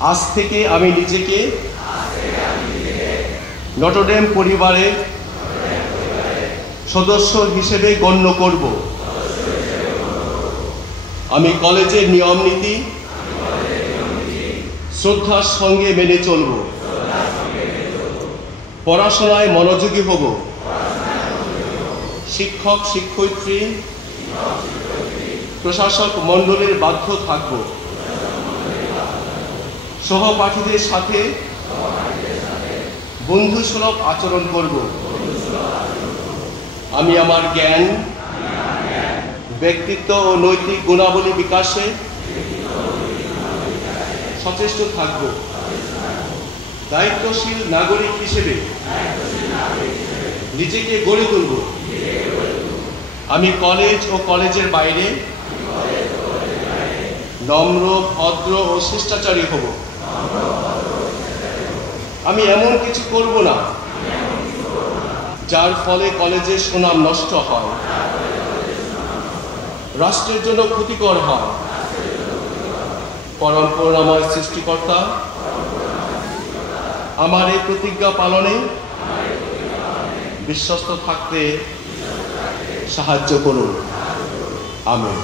আজ থেকে আমি নিজেকে নটরডেম পরিবারের সদস্য হিসেবে গণ্য করব। আমি কলেজের নিয়ম নীতি শ্রদ্ধার সঙ্গে মেনে চলব। পড়াশোনায় মনোযোগী হব। শিক্ষক শিক্ষয়িত্রী প্রশাসক মণ্ডলীর বাধ্য থাকব। সহপাঠীদের সাথে বন্ধুসুলভ আচরণ করব। আমি আমার জ্ঞান, ব্যক্তিত্ব ও নৈতিক গুণাবলী বিকাশে সচেষ্ট থাকব। দায়িত্বশীল নাগরিক হিসেবে নিজেকে গড়ে তুলব। আমি কলেজ ও কলেজের বাইরে নম্র, ভদ্র ও শিষ্টাচারী হব। আমি এমন কিছু করব না যার ফলে কলেজের সুনাম নষ্ট হয়, রাষ্ট্রের জন্য ক্ষতিকর হয়। পরম করুণাময় সৃষ্টিকর্তা আমার এই প্রতিজ্ঞা পালনে বিশ্বস্ত থাকতে সাহায্য করুন। আমিন।